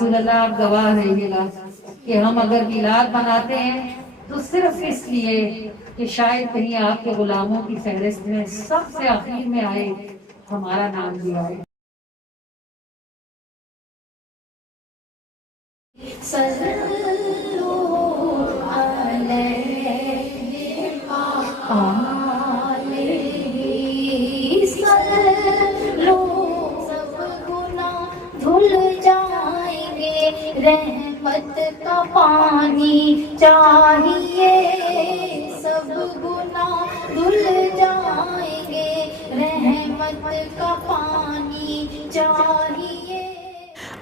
رسول اللہ آپ گواہ رہیے گا کہ ہم اگر میلاد مناتے ہیں تو صرف اس لیے کہ شاید کہیں آپ کے غلاموں کی فہرست میں سب سے آخر میں آئے ہمارا نام بھی آئے۔ رحمت کا پانی چاہیے، سب گناہ دھل جائیں گے، رحمت کا پانی چاہیے۔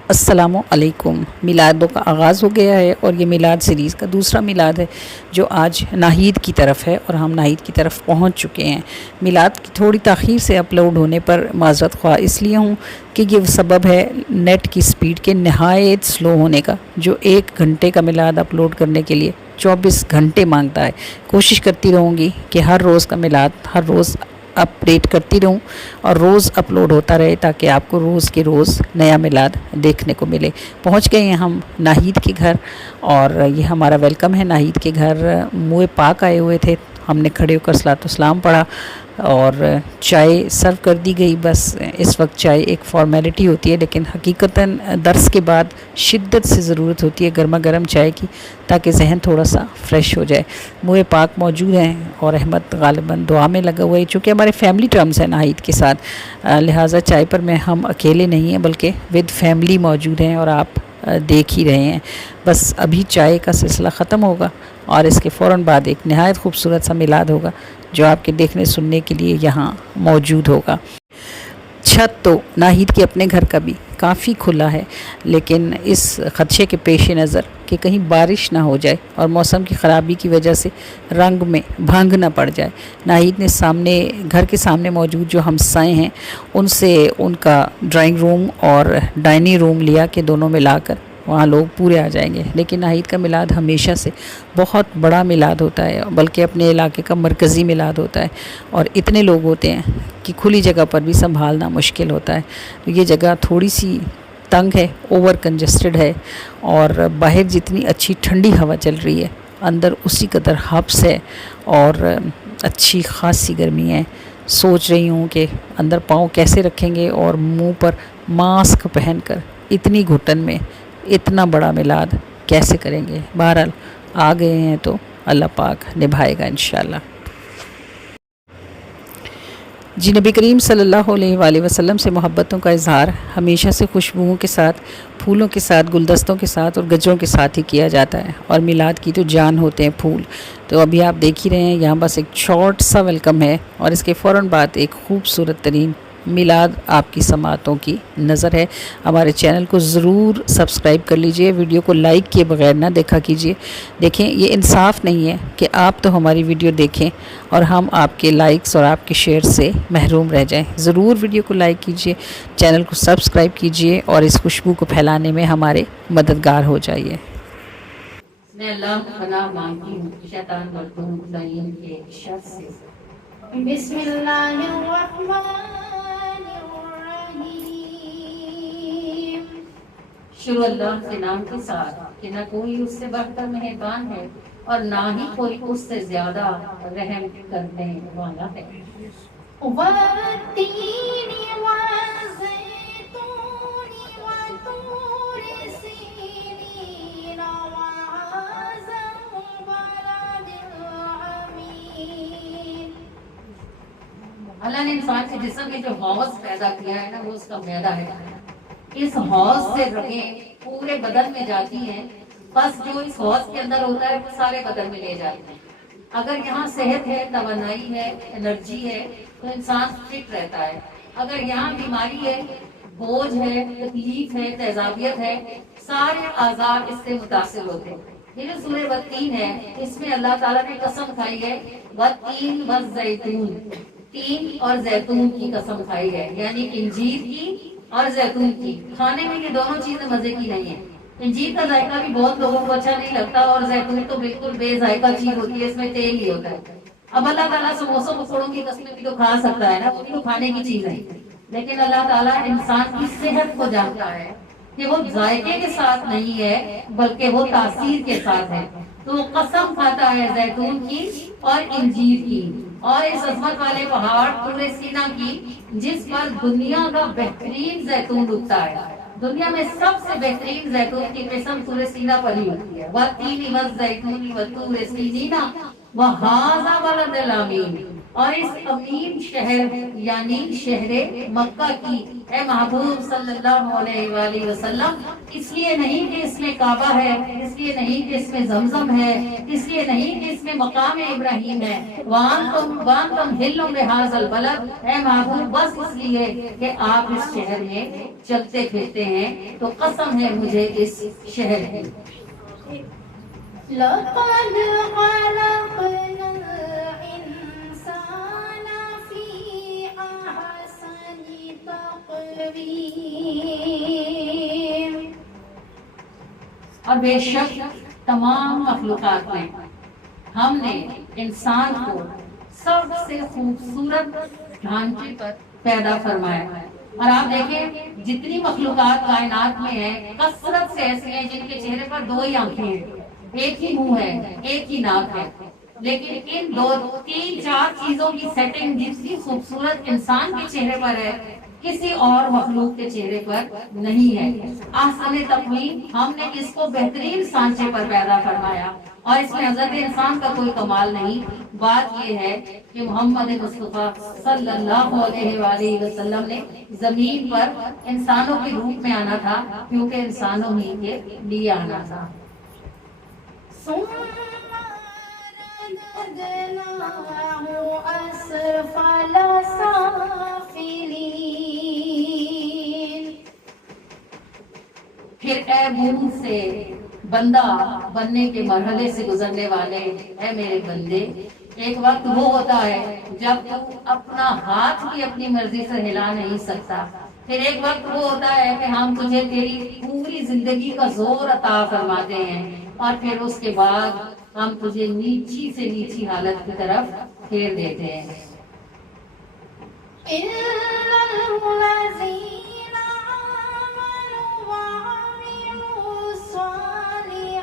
السلام علیکم۔ میلادوں کا آغاز ہو گیا ہے اور یہ میلاد سیریز کا دوسرا میلاد ہے جو آج ناہید کی طرف ہے اور ہم ناہید کی طرف پہنچ چکے ہیں۔ میلاد کی تھوڑی تاخیر سے اپلوڈ ہونے پر معذرت خواہ اس لیے ہوں کہ یہ سبب ہے نیٹ کی سپیڈ کے نہایت سلو ہونے کا، جو 1 گھنٹے کا میلاد اپلوڈ کرنے کے لیے 24 گھنٹے مانگتا ہے۔ کوشش کرتی رہوں گی کہ ہر روز کا میلاد ہر روز اپڈیٹ کرتی رہوں اور روز اپلوڈ ہوتا رہے تاکہ آپ کو روز کے روز نیا میلاد دیکھنے کو ملے۔ پہنچ گئے ہیں ہم ناہید کے گھر اور یہ ہمارا ویلکم ہے۔ ناہید کے گھر موئے پاک آئے ہوئے تھے، ہم نے کھڑے ہو کر صلاۃ السلام پڑھا اور چائے سرو کر دی گئی۔ بس اس وقت چائے ایک فارمیلٹی ہوتی ہے، لیکن حقیقتاً درس کے بعد شدت سے ضرورت ہوتی ہے گرما گرم چائے کی تاکہ ذہن تھوڑا سا فریش ہو جائے۔ موئے پاک موجود ہیں اور احمد غالباً دعا میں لگا ہوا ہے، چونکہ ہمارے فیملی ٹرمز ہیں ناہید کے ساتھ، لہٰذا چائے پر میں ہم اکیلے نہیں ہیں بلکہ ود فیملی موجود ہیں اور آپ دیکھ ہی رہے ہیں۔ بس ابھی چائے کا سلسلہ ختم ہوگا اور اس کے فوراً بعد ایک نہایت خوبصورت سا میلاد ہوگا جو آپ کے دیکھنے سننے کے لیے یہاں موجود ہوگا۔ چھت تو ناہید کے اپنے گھر کا بھی کافی کھلا ہے، لیکن اس خدشے کے پیش نظر کہ کہیں بارش نہ ہو جائے اور موسم کی خرابی کی وجہ سے رنگ میں بھنگ نہ پڑ جائے، ناہید نے سامنے گھر کے سامنے موجود جو ہمسائے ہیں ان سے ان کا ڈرائنگ روم اور ڈائننگ روم لیا کہ دونوں ملا کر وہاں لوگ پورے آ جائیں گے۔ لیکن ناہید کا میلاد ہمیشہ سے بہت بڑا میلاد ہوتا ہے، بلکہ اپنے علاقے کا مرکزی میلاد ہوتا ہے اور اتنے لوگ ہوتے ہیں کہ کھلی جگہ پر بھی سنبھالنا مشکل ہوتا ہے۔ یہ جگہ تھوڑی سی تنگ ہے، اوور کنجسٹڈ ہے اور باہر جتنی اچھی ٹھنڈی ہوا چل رہی ہے اندر اسی قدر حبس ہے اور اچھی خاصی گرمی ہے۔ سوچ رہی ہوں کہ اندر پاؤں کیسے رکھیں گے اور منہ پر ماسک پہن کر اتنی گھٹن میں اتنا بڑا میلاد کیسے کریں گے۔ بہرحال آ گئے ہیں تو اللہ پاک نبھائے گا انشاءاللہ۔ جی نبی کریم صلی اللہ علیہ وآلہ وسلم سے محبتوں کا اظہار ہمیشہ سے خوشبوؤں کے ساتھ، پھولوں کے ساتھ، گلدستوں کے ساتھ اور گجروں کے ساتھ ہی کیا جاتا ہے، اور میلاد کی تو جان ہوتے ہیں پھول۔ تو ابھی آپ دیکھ ہی رہے ہیں یہاں بس ایک شارٹ سا ویلکم ہے اور اس کے فوراً بعد ایک خوبصورت ترین میلاد آپ کی سماعتوں کی نظر ہے۔ ہمارے چینل کو ضرور سبسکرائب کر لیجئے، ویڈیو کو لائک کیے بغیر نہ دیکھا کیجئے۔ دیکھیں یہ انصاف نہیں ہے کہ آپ تو ہماری ویڈیو دیکھیں اور ہم آپ کے لائکس اور آپ کے شیئر سے محروم رہ جائیں۔ ضرور ویڈیو کو لائک کیجئے، چینل کو سبسکرائب کیجئے اور اس خوشبو کو پھیلانے میں ہمارے مددگار ہو جائیے۔ میں اللہ کو پناہ مانگتی ہوں شیطان مردوں لعین کے شر سے۔ بسم اللہ الرحمن الرحیم۔ شروع اللہ کے نام کے ساتھ کہ نہ کوئی اس سے بڑھ کر مہربان ہے اور نہ ہی کوئی اس سے زیادہ رحم کرنے والا ہے۔ والتین والزیتون وطور سینین وهذا البلد الامین۔ اللہ نے انسان کے جسم میں جو حوض پیدا کیا ہے نا وہ اس کا معدہ ہے۔ اس حوض سے رگیں پورے بدن میں جاتی ہیں، بس جو اس حوض کے اندر ہوتا ہے وہ سارے بدن میں لے جاتے ہیں۔ اگر یہاں صحت ہے، توانائی ہے، انرجی ہے تو انسان فٹ رہتا ہے۔ اگر یہاں بیماری ہے، بوجھ ہے، تکلیف ہے، تیزابیت ہے، سارے اعضاء اس سے متاثر ہوتے ہیں۔ یہ جو سورہ والتین ہے اس میں اللہ تعالیٰ نے قسم کھائی ہے والتین والزیتون، تین اور زیتون کی قسم کھائی ہے، یعنی انجیر کی اور زیتون کی۔ کھانے میں یہ دونوں چیزیں مزے کی نہیں ہیں۔ انجیر کا ذائقہ بھی بہت لوگوں کو اچھا نہیں لگتا اور زیتون تو بالکل بے ذائقہ چیز ہوتی ہے، اس میں تیل ہی ہوتا ہے۔ اب اللہ تعالیٰ سموسوں پکوڑوں کی قسمیں بھی تو کھا سکتا ہے نا، وہ بھی تو کھانے کی چیز ہے، لیکن اللہ تعالیٰ انسان کی صحت کو جانتا ہے کہ وہ ذائقے کے ساتھ نہیں ہے بلکہ وہ تاثیر کے ساتھ ہے۔ تو وہ قسم کھاتا ہے زیتون کی اور انجیر کی اور اس عظمت والے پہاڑ طور سینا کی جس پر دنیا کا بہترین زیتون اگتا ہے۔ دنیا میں سب سے بہترین زیتون کی قسم طور سینا پر ہی ہوتی ہے۔ وَالتِّینِ وَالزَّیتُونِ وَطُورِ سِینِینَ وَہَٰذَا الْبَلَدِ الْأَمِینِ۔ اور اس امین شہر یعنی شہر مکہ کی اے محبوب صلی اللہ علیہ وآلہ وسلم، اس لیے نہیں کہ اس میں کعبہ ہے، اس لیے نہیں کہ اس میں زمزم ہے، اس لیے نہیں کہ اس میں مقام ابراہیم ہے، وَأَنْتُمْ حِلٌّ بِهَٰذَا الْبَلَدِ، اے محبوب بس اس لیے کہ آپ اس شہر میں چلتے پھرتے ہیں تو قسم ہے مجھے اس شہر کی۔ لقد خلقنا الإنسان في أحسن تقويم۔ اور بے شک تمام مخلوقات میں ہم نے انسان کو سب سے خوبصورت ڈھانچے پر پیدا فرمایا ہے۔ اور آپ دیکھیں جتنی مخلوقات کائنات میں ہیں کثرت سے ایسی ہیں جن کے چہرے پر دو ہی آنکھیں ہیں، ایک ہی منہ ہے، ایک ہی ناک ہے، لیکن ان دو تین چار چیزوں کی سیٹنگ جتنی خوبصورت انسان کے چہرے پر ہے کسی اور مخلوق کے چہرے پر نہیں ہے۔ احسن تقویم، ہم نے اس کو بہترین سانچے پر پیدا فرمایا اور اس میں حضرت انسان کا کوئی کمال نہیں۔ بات یہ ہے کہ محمد مصطفیٰ صلی اللہ علیہ وآلہ وسلم نے زمین پر انسانوں کے روپ میں آنا تھا کیونکہ انسانوں ہی کے لیے آنا تھا۔ ثم رددناه أسفل سافلين۔ پھر اے منہ سے بندہ بننے کے مرحلے سے گزرنے والے اے میرے بندے، ایک وقت وہ ہوتا ہے جب تو اپنا ہاتھ بھی اپنی مرضی سے ہلا نہیں سکتا، پھر ایک وقت وہ ہوتا ہے کہ ہم تجھے تیری پوری زندگی کا زور عطا فرماتے ہیں اور پھر اس کے بعد ہم تجھے نیچی سے نیچی حالت کی طرف پھیر دیتے ہیں۔ إِلَّا الَّذِينَ آمَنُوا وَعَمِلُوا الصَّالِحَاتِ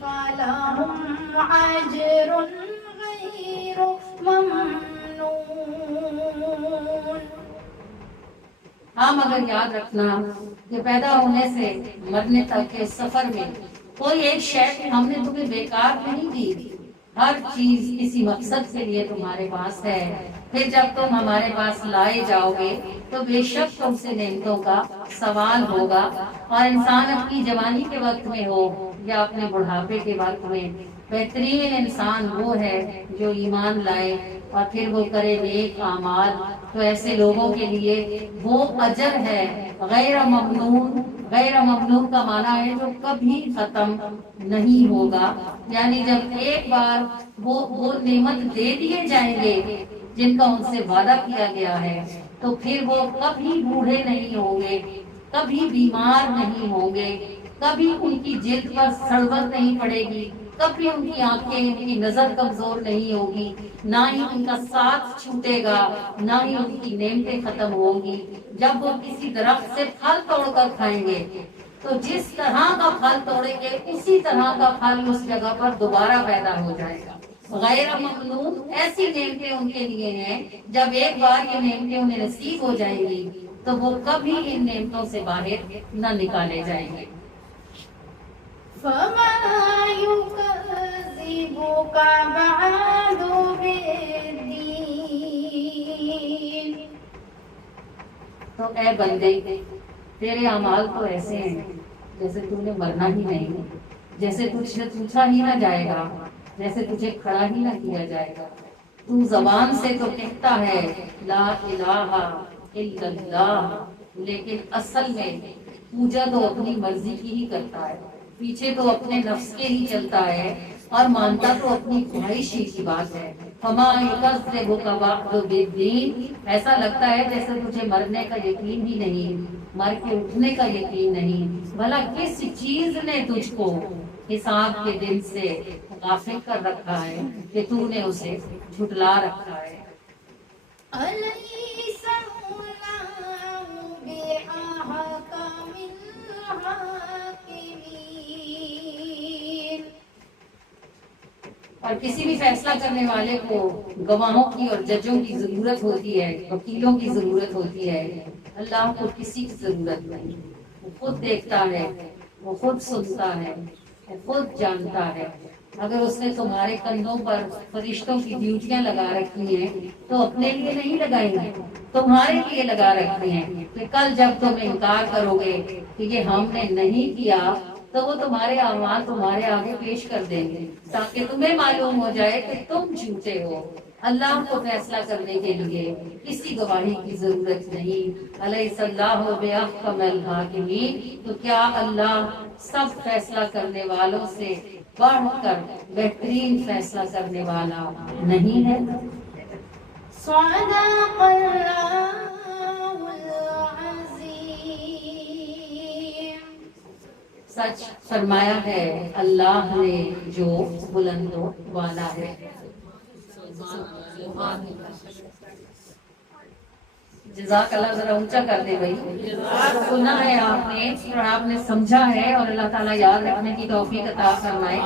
فَلَهُمْ أَجْرٌ غَيْرُ مَمْنُونٍ۔ ہاں مگر یاد رکھنا کہ پیدا ہونے سے مرنے تک کے سفر میں کوئی ایک شے ہم نے تمہیں بیکار نہیں دی، ہر چیز کسی مقصد کے لیے تمہارے پاس ہے۔ پھر جب تم ہمارے پاس لائے جاؤ گے تو بے شک تم سے نعمتوں کا سوال ہوگا، اور انسان اپنی جوانی کے وقت میں ہو یا اپنے بڑھاپے کے وقت میں، بہترین انسان وہ ہے جو ایمان لائے اور پھر وہ کرے نیک اعمال، تو ایسے لوگوں کے لیے وہ اجر ہے غیر ممنون۔ غیر ممنون کا معنی ہے جو کبھی ختم نہیں ہوگا، یعنی جب ایک بار وہ نعمت دے دیے جائیں گے جن کا ان سے وعدہ کیا گیا ہے تو پھر وہ کبھی بوڑھے نہیں ہوں گے، کبھی بیمار نہیں ہوں گے، کبھی ان کی جلد پر سڑبت نہیں پڑے گی، کبھی ان کی آنکھیں ان کی نظر کمزور نہیں ہوگی، نہ ہی ان کا ساتھ چھوٹے گا، نہ ہی ان کی نعمتیں ختم ہوں گی۔ جب وہ کسی درخت سے پھل توڑ کر کھائیں گے تو جس طرح کا پھل توڑیں گے اسی طرح کا پھل اس جگہ پر دوبارہ پیدا ہو جائے گا۔ غیر ممنون ایسی نعمتیں ان کے لیے ہیں جب ایک بار یہ نعمتیں انہیں نصیب ہو جائیں گی تو وہ کبھی ان نعمتوں سے باہر نہ نکالے جائیں گے۔ فَمَا يُكَذِّبُكَ بَعْدُ بِالدِّينِ۔ تو اے بندے تیرے اعمال تو ایسے ہیں جیسے تو نے مرنا ہی نہیں، جیسے تجھ سے پوچھا ہی نہ جائے گا، جیسے تجھے کھڑا ہی نہ کیا جائے گا۔ تو زبان سے تو کہتا ہے لا الہ الا اللہ، لیکن اصل میں پوجا تو اپنی مرضی کی ہی کرتا ہے، پیچھے تو اپنے نفس کے ہی چلتا ہے اور مانتا تو اپنی خواہش ہی کی بات ہے۔ فما یکذبک بعد بالدین، ایسا لگتا ہے جیسے تجھے مرنے کا یقین ہی نہیں، مر کے اٹھنے کا یقین نہیں، بھلا کس چیز نے تجھ کو حساب کے دن سے غافل کر رکھا ہے کہ تو نے اسے جھٹلا رکھا ہے۔ أَلَيْسَ اللَّهُ بِأَحْكَمِ اور کسی بھی فیصلہ کرنے والے کو گواہوں کی اور ججوں کی ضرورت ہوتی ہے، وکیلوں کی ضرورت ہوتی ہے۔ اللہ کو کسی کی ضرورت نہیں، وہ خود دیکھتا ہے، وہ خود سنتا ہے، وہ خود جانتا ہے۔ اگر اس نے تمہارے کندھوں پر فرشتوں کی ڈیوٹیاں لگا رکھی ہیں تو اپنے لیے نہیں لگائی ہیں، تمہارے لیے لگا رکھی ہیں کہ کل جب تم انکار کرو گے کہ یہ ہم نے نہیں کیا تو وہ تمہارے اعمال تمہارے آگے پیش کر دیں گے تاکہ تمہیں معلوم ہو جائے کہ تم جھوٹے ہو۔ اللہ کو فیصلہ کرنے کے لیے کسی گواہی کی ضرورت نہیں۔ الیس اللہ باحکم الحاکمین، تو کیا اللہ سب فیصلہ کرنے والوں سے بڑھ کر بہترین فیصلہ کرنے والا نہیں ہے؟ صدق اللہ العظیم۔ سچ فرمایا ہے اللہ نے جو بلند و بالا ہے۔ جزاک اللہ، ذرا اونچا کر دے بھائی۔ سنا ہے آپ نے اور آپ نے سمجھا ہے، اور اللہ تعالیٰ یاد رکھنے کی توفیق عطا فرمائے۔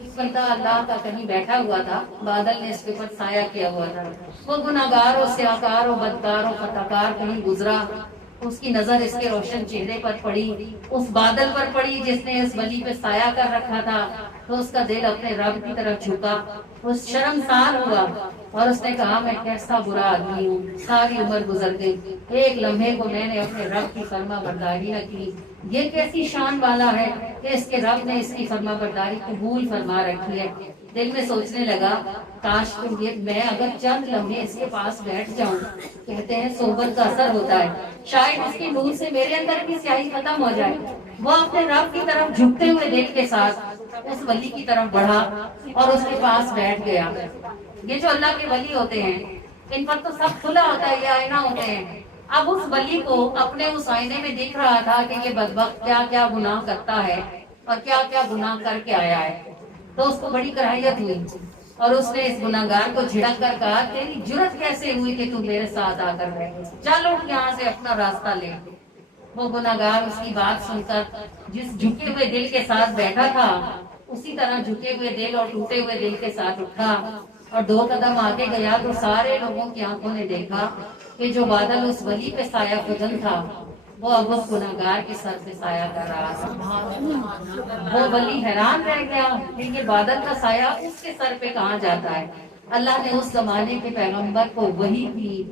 اس بندہ اللہ کا کہیں بیٹھا ہوا تھا، بادل نے اس کے اوپر سایہ کیا ہوا تھا، وہ گناہگار و سیاہکار و بدکار و خطاکار کہیں گزرا، اس کی نظر اس کے روشن چہرے پر پڑی، اس بادل پر پڑی جس نے اس ولی پہ سایہ کر رکھا تھا، تو اس کا دل اپنے رب کی طرف جھکا، اس شرمسار ہوا اور اس نے کہا میں کیسا برا آدمی ہوں، ساری عمر گزر گئی، ایک لمحے کو میں نے اپنے رب کی فرما برداری نہ کی، یہ کیسی شان والا ہے کہ اس کے رب نے اس کی فرما برداری قبول فرما رکھی ہے۔ دل میں سوچنے لگا کاش تم یہ میں اگر چند لمحے اس کے پاس بیٹھ جاؤں، کہتے ہیں صحبت کا اثر ہوتا ہے، شاید اس کی نور سے میرے اندر کی سیاہی ختم ہو جائے۔ وہ اپنے رب کی طرف جھکتے ہوئے دل کے ساتھ اس ولی کی طرف بڑھا اور اس کے پاس بیٹھ گیا۔ یہ جو اللہ کے ولی ہوتے ہیں ان پر تو سب کھلا ہوتا ہے، یہ آئینہ ہوتے ہیں۔ اب اس ولی کو اپنے اس آئینے میں دکھ رہا تھا کہ یہ بدبخت کیا کیا گناہ کرتا ہے اور کیا کیا گناہ کر کے آیا ہے، تو اس کو بڑی کراہیت ہوئی اور اس نے اس گناہگار کو جھڑک کر کہا تیری جرت کیسے ہوئی کہ تم میرے ساتھ آ کر رہے، چل اٹھ یہاں سے اپنا راستہ لے۔ وہ گناہگار اس کی بات سن کر جس جھکے ہوئے دل کے ساتھ بیٹھا تھا اسی طرح جھکے ہوئے دل اور ٹوٹے ہوئے دل کے ساتھ اٹھا اور 2 قدم آگے گیا تو سارے لوگوں کی آنکھوں نے دیکھا کہ جو بادل اس ولی پہ سایہ فگن تھا وہ اب اس گناہگار کے سر پہ سایہ کر رہا تھا۔ وہ ولی حیران رہ گیا کہ یہ بادل کا سایہ اس کے سر پہ کہاں جاتا ہے۔ اللہ نے اس زمانے کے پیغمبر کو وحی کی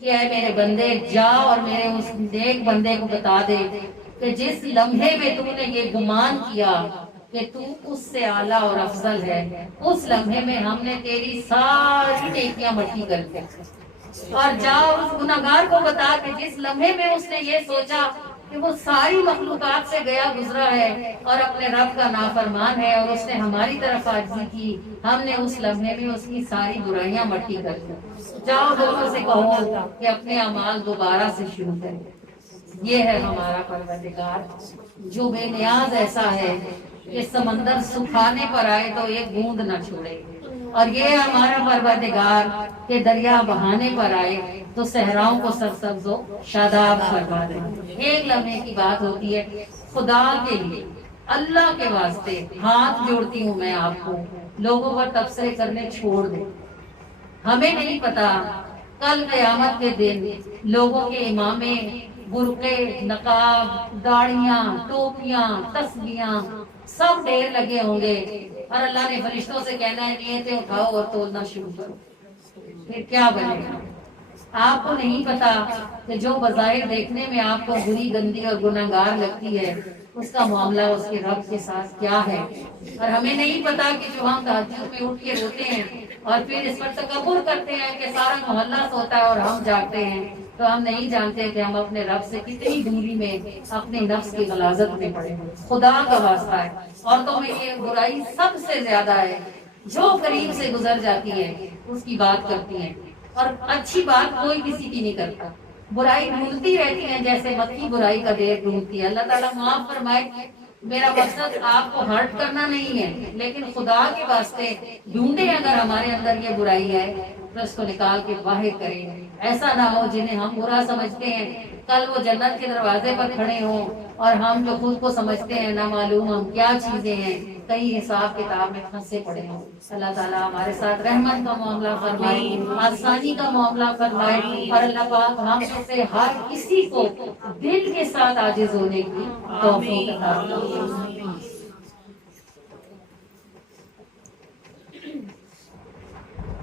کہ اے میرے بندے جا اور میرے اس نیک بندے کو بتا دے کہ جس لمحے میں تو نے یہ گمان کیا کہ تو اس سے اعلیٰ اور افضل ہے، اس لمحے میں ہم نے تیری ساری نیکیاں مٹی کر دی۔ اور جاؤ اس گناہگار کو بتا کہ جس لمحے میں اس نے یہ سوچا کہ وہ ساری مخلوقات سے گیا گزرا ہے اور اپنے رب کا نافرمان ہے اور اس نے ہماری طرف عاجزی کی، ہم نے اس لمحے میں اس کی ساری برائیاں مٹی کر دی۔ جاؤ لوگوں سے کہو کہ اپنے اعمال دوبارہ سے شروع کریں۔ یہ ہے ہمارا پروردگار جو بے نیاز ایسا ہے کہ سمندر سکھانے پر آئے تو ایک بوند نہ چھوڑے، اور یہ ہمارا پروردگار کہ دریا بہانے پر آئے تو صحراؤں کو سرسبز و شاداب فرما دے۔ ایک لمحے کی بات ہوتی ہے، خدا کے لیے اللہ کے واسطے ہاتھ جوڑتی ہوں میں آپ کو، لوگوں پر تبصرے کرنے چھوڑ دیں۔ ہمیں نہیں پتا کل قیامت کے دن لوگوں کے امامے، برقعے، نقاب، داڑیاں، ٹوپیاں، تسبیحاں سب ڈھیر لگے ہوں گے اور اللہ نے فرشتوں سے کہنا ہے نیتیں اٹھاؤ اور تولنا شروع کرو، پھر کیا بنے گا؟ آپ کو نہیں پتا کہ جو بظاہر دیکھنے میں آپ کو بری، گندی اور گناہگار لگتی ہے اس کا معاملہ اس کے رب کے ساتھ کیا ہے۔ اور ہمیں نہیں پتا کہ جو ہم تہجد میں اٹھ کے روتے ہیں اور پھر اس پر تکبر کرتے ہیں کہ سارا محلہ سوتا ہے اور ہم جاگتے ہیں، تو ہم نہیں جانتے کہ ہم اپنے رب سے کتنی دوری میں اپنے نفس کی غلاظت میں پڑے ہیں۔ خدا کا واسطہ ہے، عورتوں میں یہ برائی سب سے زیادہ ہے، جو قریب سے گزر جاتی ہے اس کی بات کرتی ہیں، اور اچھی بات کوئی کسی کی نہیں کرتا، برائی ڈھونڈتی رہتی ہیں جیسے مکھی برائی کا ڈھیر ڈھونڈتی ہے۔ اللہ تعالیٰ معاف فرمائے، میرا مقصد آپ کو ہرٹ کرنا نہیں ہے، لیکن خدا کے واسطے ڈھونڈے اگر ہمارے اندر یہ برائی ہے تو اس کو نکال کے باہر کریں، ایسا نہ ہو جنہیں ہم برا سمجھتے ہیں کل وہ جنت کے دروازے پر کھڑے ہوں اور ہم جو خود کو سمجھتے ہیں نہ معلوم ہم کیا چیزیں ہیں، کئی حساب کتاب میں پھنسے پڑے ہوں۔ اللہ تعالیٰ ہمارے ساتھ رحمت کا معاملہ فرمائے، آسانی کا معاملہ فرمائے، اور اللہ پاک ہم میں سے ہر کسی کو دل کے ساتھ عاجز ہونے کی توفیق عطا فرمائے۔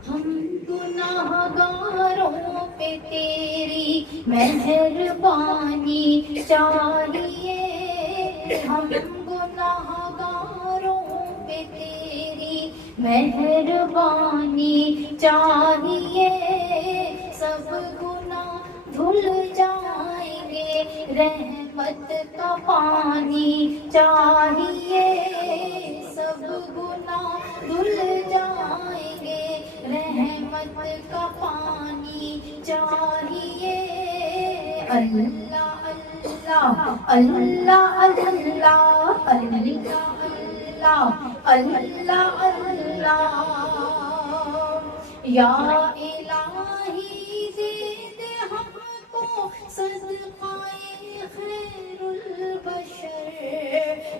ہم گناہگاروں پہ تیری مہربانی چاہیے، ہم گناہگاروں پہ تیری مہربانی چاہیے، سب گناہ دھل جائیں گے، رحمت کا پانی چاہیے، سب گناہ دھل جائیں گے، رحمت کا پانی چاہیے۔ اللہ اللہ اللہ اللہ اللہ اللہ اللہ یا الہی دے دے ہم کو صدقائے خیر البشر،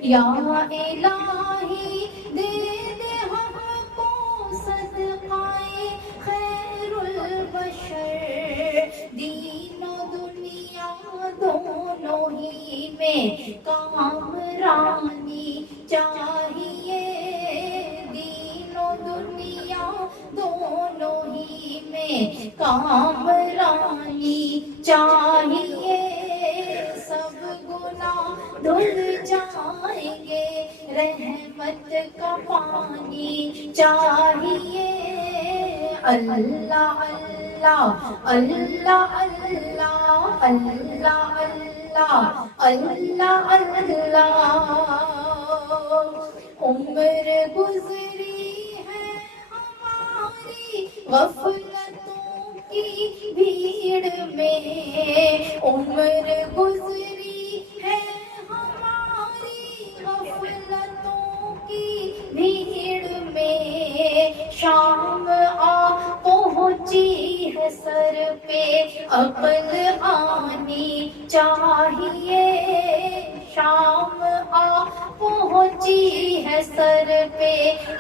یا الہی دے دے ہم کو صدقائے خیر البشر، دین و دنیا دونوں ہی میں کامرانی چاہیے، دین و دنیا دونوں ہی میں کامرانی چاہیے، سب گناہ دھل جائیں گے، رحمت کا پانی چاہیے۔ اللہ اللہ اللہ اللہ اللہ اللہ اللہ عمر گزری ہے ہماری غفلتوں کی بھیڑ میں، عمر گزری ہے ہماری غفلتوں کی بھیڑ میں، شام آ پہنچی ہے سر پہ عقل آنی چاہیے، شام آ پہنچی ہے سر پہ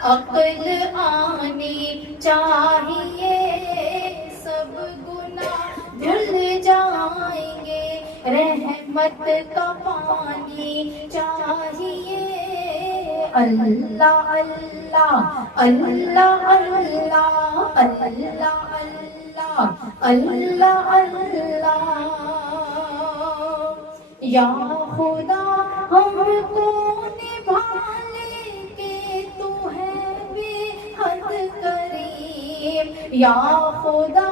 عقل آنی چاہیے، سب گناہ دھل جائیں گے، رحمت کا پانی چاہیے۔ اللہ اللہ اللہ اللہ اللہ اللہ اللہ یا خدا ہم کو نبھا لے کہ تو ہے بے حد کریم، یا خدا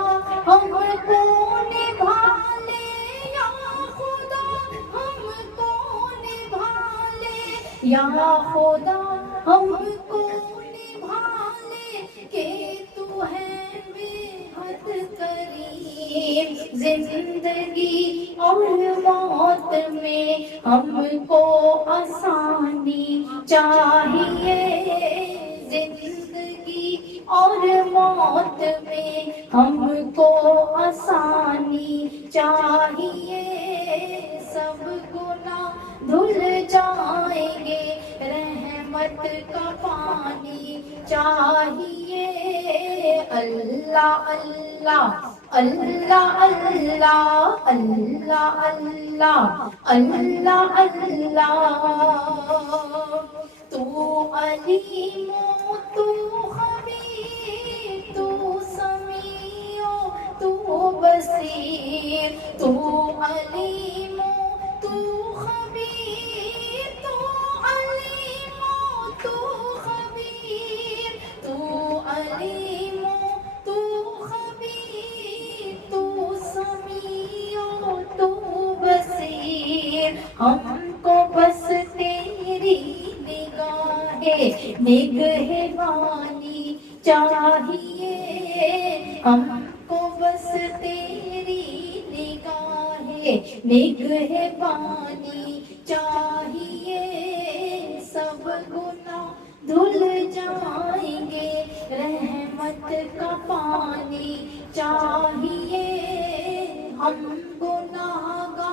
ہم کو نبھا لے، یا خدا ہم کو نبھا لے، یا خدا ہم کو نبھا لے کہ تو ہے بے حد کریم، زندگی اور موت میں ہم کو آسانی چاہیے، زندگی اور موت میں ہم کو آسانی چاہیے، سب گناہ دھل جائیں گے، رحمت کا پانی چاہیے۔ اللہ اللہ اللہ اللہ اللہ اللہ اللہ اللہ تو علیم و تو خبیر، تو سمیع و تو بصیر، تو علیم و تو خبیر، تو علیم و تو خبیر، تو علیم و تو خبیر، تو سمیع و تو بصیر، ہم کو بس تیری نگہبانی چاہیے، ہم کو بس تیری نگہبانی چاہیے، سب گناہ دھل جائیں گے، رحمت کا پانی چاہیے، ہم گناہگار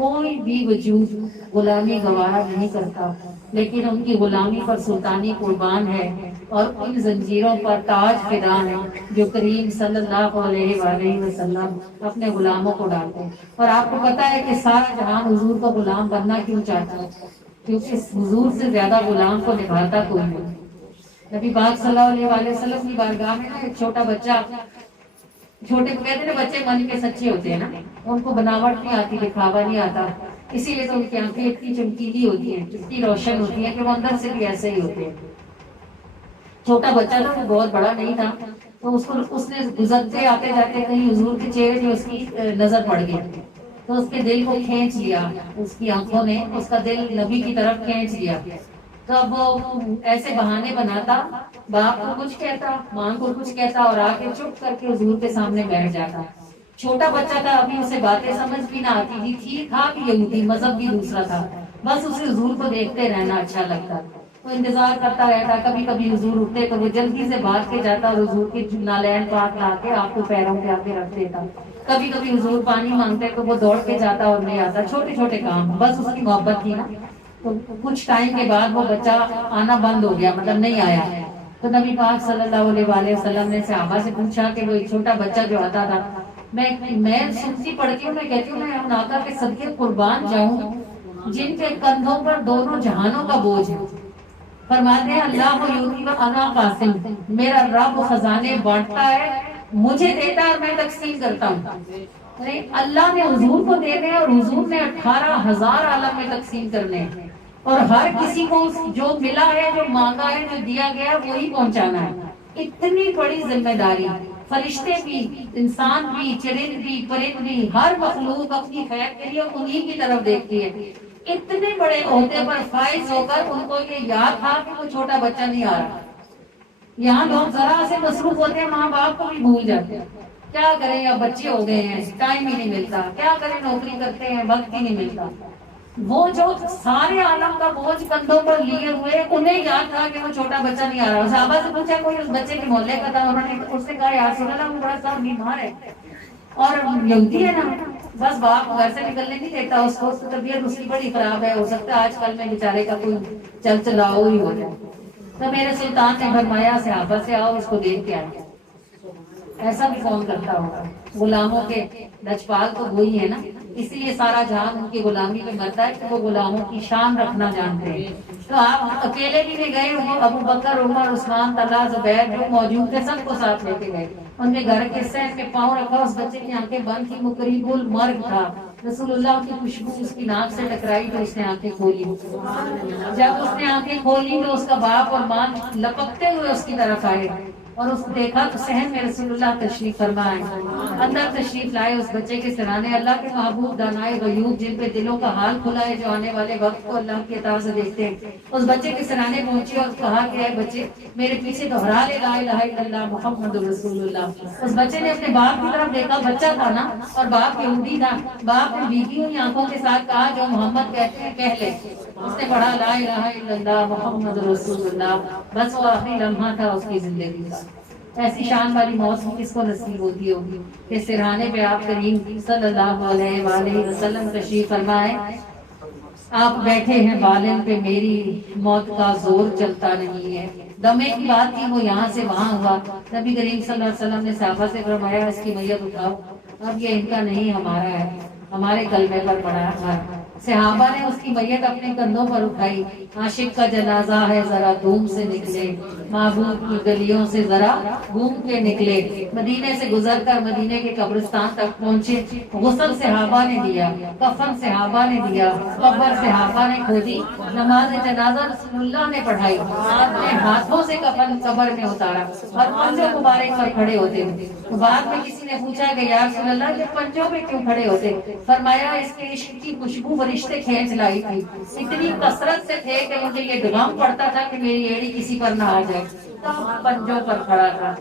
کوئی بھی وجود غلامی گوارا نہیں کرتا، لیکن ان کی غلامی پر سلطانی قربان ہے اور ان زنجیروں پر تاج فدا ہے جو کریم صلی اللہ علیہ وآلہ وسلم اپنے غلاموں کو ڈالتے ہیں۔ اور آپ کو پتا ہے کہ سارا جہان حضور کا غلام بننا کیوں چاہتا ہے؟ کیونکہ اس حضور سے زیادہ غلام کو نبھاتا کوئی نہیں۔ نبی پاک صلی اللہ علیہ وآلہ وسلم کی بارگاہ میں نا ایک چھوٹا بچہ، چھوٹے کو کہتے ہیں بچے من کے سچے ہوتے ہیں نا، ان کو بناوٹ نہیں آتی، دکھاوا نہیں آتا، اسی لیے تو ان کی آنکھیں اتنی چمکیلی ہوتی ہیں، اتنی روشن ہوتی ہیں کہ وہ اندر سے بھی ایسے ہی ہوتے ہیں۔ چھوٹا بچہ تھا، وہ بہت بڑا نہیں تھا، تو اس نے گزرتے آتے جاتے کہیں حضور کے چہرے پہ اس کی نظر پڑ گئی، تو اس کے دل کو کھینچ لیا، اس کی آنکھوں نے اس کا دل نبی کی طرف کھینچ لیا۔ تو اب وہ ایسے بہانے بناتا، باپ کو کچھ کہتا، ماں کو کچھ کہتا، اور آ کے چپ کر کے حضور کے سامنے بیٹھ جاتا۔ چھوٹا بچہ تھا، ابھی اسے باتیں سمجھ بھی نہ آتی تھی تھا بھی یہودی، مذہب بھی دوسرا تھا، بس اسے حضور کو دیکھتے رہنا اچھا لگتا، وہ انتظار کرتا رہتا۔ کبھی کبھی حضور اٹھتے تو وہ جلدی سے بھاگ کے جاتا اور حضور کے نالین پاک لا کے آپ کو پیروں پہ آ کے رکھ دیتا۔ کبھی کبھی حضور پانی مانگتے تو وہ دوڑ کے جاتا اور نہیں آتا، چھوٹے چھوٹے کام، بس اس کی محبت تھی نا۔ تو کچھ ٹائم کے بعد وہ بچہ آنا بند ہو گیا، مطلب نہیں آیا، تو نبی پاک صلی اللہ علیہ وآلہ وسلم نے صحابہ سے پوچھا کہ وہ ایک چھوٹا بچہ جو آتا تھا، میں سنتی پڑھتی ہوں، میں کہتی ہوں میں ان آقا کے صدقے قربان جاؤں جن کے کندھوں پر دونوں جہانوں کا بوجھ ہے۔ فرماتے ہیں اللہ یوتی و انا قاسم، میرا رب خزانے بانٹتا ہے، مجھے دیتا ہے اور میں تقسیم کرتا ہوں۔ اللہ نے حضور کو دینے اور حضور نے 18,000 عالم میں تقسیم کرنے ہیں، اور ہر کسی کو جو ملا ہے، جو مانگا ہے، جو دیا گیا وہی پہنچانا ہے۔ اتنی بڑی ذمہ داری، فرشتے بھی، انسان بھی، چرند بھی، پرند بھی، ہر مخلوق اپنی خیر کے لیے انہی کی طرف دیکھتی ہے۔ اتنے بڑے عہدے پر فائز ہو کر ان کو یہ یاد تھا کہ وہ چھوٹا بچہ نہیں آ رہا۔ یہاں لوگ ذرا سے مصروف ہوتے ہیں، ماں باپ کو بھی بھول جاتے ہیں، کیا کریں اب بچے ہو گئے ہیں، ٹائم ہی نہیں ملتا، کیا کریں نوکری کرتے ہیں، وقت ہی نہیں ملتا۔ وہ جو سارے عالم کا بوجھ کندھوں پر لیے ہوئے، انہیں یاد تھا کہ وہ چھوٹا بچہ نہیں آ رہا۔ صحابہ سے پوچھا کوئی اس بچے کے محلے کا تھا، انہوں نے اس سے کہا یا رسول اللہ وہ بڑا سا بیمار ہے اور یہودی ہے نا، بس باپ گھر سے نکلنے نہیں دیتا اس کو، طبیعت اس کی بڑی خراب ہے، ہو سکتا ہے آج کل میں بیچارے کا کوئی چل چلاؤ ہی ہو جائے۔ تو میرے سلطان نے فرمایا صحابہ سے آؤ اس کو دیکھ کے آئے۔ ایسا بھی کون کرتا ہوگا؟ غلاموں کے لجپال تو وہی ہے نا، اسی لیے سارا جہان ان کی غلامی میں مرتا ہے کہ وہ غلاموں کی شان رکھنا جانتے ہیں۔ تو آپ اکیلے بھی نہیں گئے، وہ ابو بکر، عمر، عثمان، طلحہ، زبیر جو موجود تھے سب کو ساتھ لے کے گئے۔ ان کے گھر کے سین میں پاؤں رکھا، اس بچے کی آنکھیں بند تھی، وہ قریب المرگ تھا، رسول اللہ کی خوشبو اس کی ناک سے ٹکرائی تو اس نے آنکھیں کھولی۔ جب اس نے آنکھیں کھولی تو اس کا باپ اور ماں لپکتے ہوئے اس کی طرف آئے، اور اس کو دیکھا تو صحن میں رسول اللہ تشریف فرمائے، اندر تشریف لائے اس بچے کے سرانے۔ اللہ کے محبوب دانائے غیوب جن پہ دلوں کا حال کھلا ہے، جو آنے والے وقت کو اللہ کی عطا سے دیکھتے ہیں، اس بچے کے سرانے پہنچی اور کہا کہ اے بچے میرے پیچھے دہرا لے لا الہ الا اللہ محمد رسول اللہ۔ اس بچے نے اپنے باپ کی طرف دیکھا، بچہ تھا نا اور باپ یہودی تھا، باپ نے بھیگی ہوئی آنکھوں کے ساتھ کہا جو محمد کہتے ہیں کہہ لے۔ اس نے پڑھا لا الہ الا اللہ محمد رسول اللہ، بس وہ آخری لمحہ تھا اس کی زندگی کا۔ ایسی شان والی موت کس کو نصیب ہوتی ہوگی کہ سرہانے پہ آپ کریم صلی اللہ علیہ وآلہ وسلم تشریف فرمائے، آپ بیٹھے ہیں بالن پہ، میری موت کا زور چلتا نہیں ہے۔ دمے کی بات کی، وہ یہاں سے وہاں ہوا، نبی کریم صلی اللہ علیہ وسلم نے صحابہ سے فرمایا اس کی میت اٹھاؤ، اب یہ ان کا نہیں ہمارا ہے، ہمارے کلمے پر پڑا ہے۔ صحابہ نے اس کی میت اپنے کندھوں پر اٹھائی، عاشق کا جنازہ ہے ذرا دھوم سے نکلے، محبوب کی گلیوں سے ذرا گھوم کے نکلے، مدینے سے گزر کر مدینے کے قبرستان تک پہنچے، غسل صحابہ نے دیا، کفن صحابہ نے دیا، قبر صحابہ نے کھودی، نماز جنازہ رسول اللہ نے پڑھائی، اپنے ہاتھوں سے کفن قبر میں اتارا اور پنجوں مبارک پر کھڑے ہوتے ہیں۔ تو بعد میں کسی نے پوچھا کہ یا رسول اللہ یہ پنجوں پہ کیوں کھڑے ہوتے؟ فرمایا اس کے عشق کی خوشبو فرشتے کھینچ لائی تھی، اتنی کثرت سے تھے کہ مجھے یہ غم پڑتا تھا کہ میری ایڑی کسی پر نہ آ جائے، تب پنجوں پر کھڑا تھا۔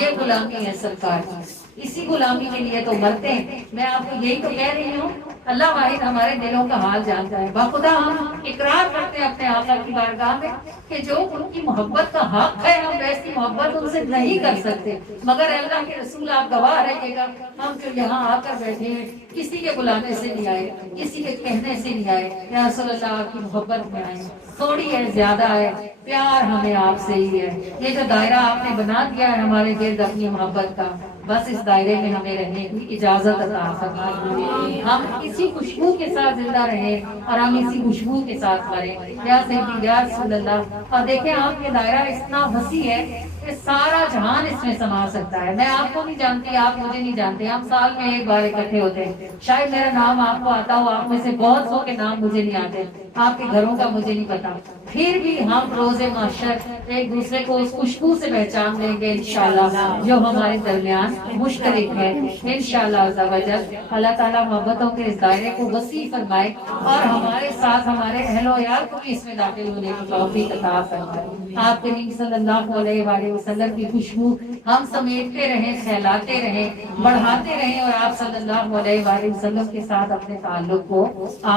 یہ غلامی ہے سرکار کی۔ اسی غلامی کے لیے تو مرتے ہیں. میں آپ کو یہی تو کہہ رہی ہوں. اللہ واحد ہمارے دلوں کا حال جانتا ہے. باخدا ہم اقرار کرتے ہیں اپنے آقا کی بارگاہ میں کہ جو ان کی محبت کا حق ہے ہم ویسی محبت ان سے نہیں کر سکتے. مگر اللہ کے رسول آپ گواہ رہیے گا ہم جو یہاں آ کر بیٹھے ہیں کسی کے بلانے سے نہیں آئے, کسی کے کہنے سے نہیں آئے. یا رسول اللہ آپ کی محبت میں آئے. تھوڑی ہے زیادہ ہے, پیار ہمیں آپ سے ہی ہے. یہ جو دائرہ آپ نے بنا دیا ہے ہمارے گرد اپنی محبت کا, بس اس دائرے میں ہمیں رہنے کی اجازت عطا فرمائے. ہم اسی خوشبو کے ساتھ زندہ رہیں اور ہم اسی خوشبو کے ساتھ مریں. یا سیدی یا رسول اللہ. اور دیکھیں آپ کے دائرہ اتنا وسیع ہے کہ سارا جہان اس میں سما سکتا ہے. میں آپ کو نہیں جانتی, آپ مجھے نہیں جانتے, ہم سال میں ایک بار اکٹھے ہوتے ہیں. شاید میرا نام آپ کو آتا ہو, آپ میں سے بہت سو کے نام مجھے نہیں آتے, آپ کے گھروں کا مجھے نہیں پتا. پھر بھی ہم روز محشر ایک دوسرے کو اس خوشبو سے پہچان لیں گے انشاءاللہ جو ہمارے درمیان مشترک ہے. انشاءاللہ عز و جل اللہ تعالیٰ محبتوں کے اس دائرے کو وسیع فرمائے اور ہمارے ساتھ ہمارے اہل و عیال کو بھی اس میں داخل ہونے کی توفیق عطا فرمائے. آپ کریم صلی اللہ علیہ وآلہ وسلم کی خوشبو ہم سمیٹتے رہیں, پھیلاتے رہیں, بڑھاتے رہیں اور آپ صلی اللہ علیہ وآلہ وسلم کے ساتھ اپنے تعلق کو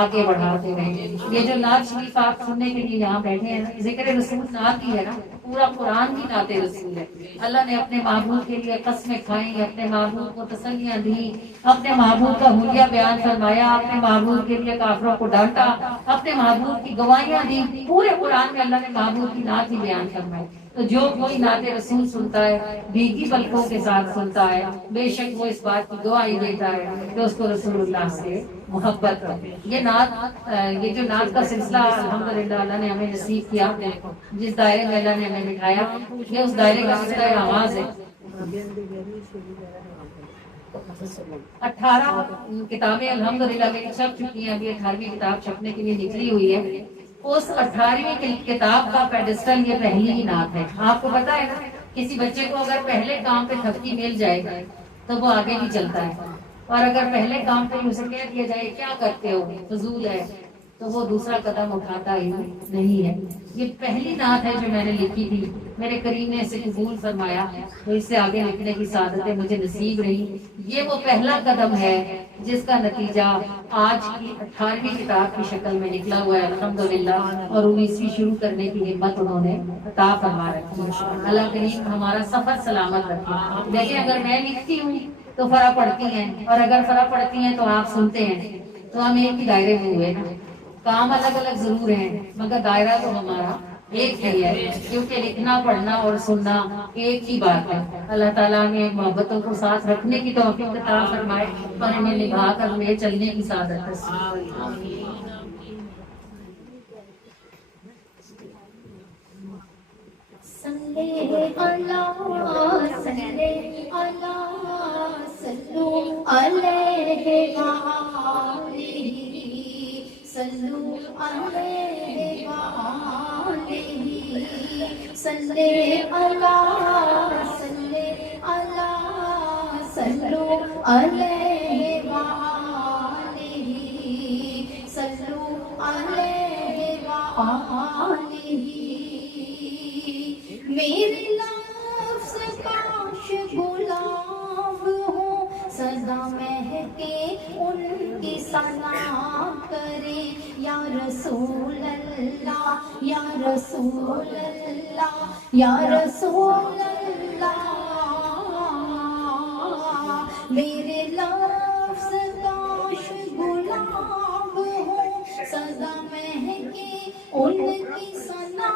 آگے بڑھاتے رہیں. یہ جو نعت شریف آپ سننے کے لیے یہاں بیٹھے ہیں, ذکر رسول نعت ہی ہے نا, پورا قرآن بھی نعت رسول ہے. اللہ نے اپنے محبوب کے لیے قسمیں کھائیں, اپنے محبوب کو تسلیاں دی, اپنے محبوب کا حلیہ بیان فرمایا, اپنے محبوب کے لیے کافروں کو ڈانٹا, اپنے محبوب کی گواہیاں دی. پورے قرآن میں اللہ نے محبوب کی نعت ہی بیان فرمائی. تو جو کوئی نعت رسول سنتا ہے بھیگی پلکوں کے ساتھ سنتا ہے, بے شک وہ اس بات کی گواہی دیتا ہے کہ اس کو رسول اللہ سے محبت ہے. یہ نعت, یہ جو نعت کا سلسلہ الحمدللہ اللہ نے ہمیں نصیب کیا, جس دائرے میں اللہ نے ہمیں بٹھایا, یہ اس دائرے کا سلسلہ آغاز ہے. 18 کتابیں الحمدللہ میری چھپ چکی ہیں, ابھی 18ویں کتاب چھپنے کے لیے نکلی ہوئی ہے. اس 18ویں کتاب کا پیڈسٹل یہ پہلی ہی نعت ہے. آپ کو پتا ہے نا, کسی بچے کو اگر پہلے کام پہ تھپکی مل جائے تو وہ آگے بھی چلتا ہے, اور اگر پہلے کام پہ اسے کہہ دیا جائے کیا کرتے ہو, فضول ہے, تو وہ دوسرا قدم اٹھاتا ہی نہیں ہے. یہ پہلی نعت ہے جو میں نے لکھی تھی, میرے کریم نے اسے قبول فرمایا تو اس سے آگے لکھنے کی سعادتیں مجھے نصیب رہی. یہ وہ پہلا قدم ہے جس کا نتیجہ آج کی 18ویں کتاب کی شکل میں نکلا ہوا ہے الحمدللہ, اور 19ویں شروع کرنے کی ہمت انہوں نے عطا فرما رکھی ہے. اللہ کریم ہمارا سفر سلامت رکھے. دیکھیں اگر میں لکھتی ہوں تو فرا پڑتی ہیں, اور اگر فرا پڑتی ہیں تو آپ سنتے ہیں, تو ہم ایک ہی دائرے میں ہوئے نا. کام الگ الگ ضرور ہیں مگر دائرہ تو ہمارا ایک ہی ہے, کیونکہ لکھنا پڑھنا اور سننا ایک ہی بات ہے. اللہ تعالیٰ نے محبتوں کو ساتھ رکھنے کی توفیق عطا فرمائے اور انہیں نبھا کر لے چلنے کی سعادت نصیب فرمائے. صلی اللہ صلی اللہ صلو علیہ وآلہ صلو علیہ وآلہ صلی اللہ صلی اللہ صلو علیہ وآلہ صلو علیہ وآلہ. میرے لفظ کاش گلاب ہوں, سدا مہکے ان کی ثنا کرے. یا رسول اللہ یا رسول اللہ یا رسول اللہ. میرے لفظ کاش گلاب ہوں, سدا مہکے ان کی ثنا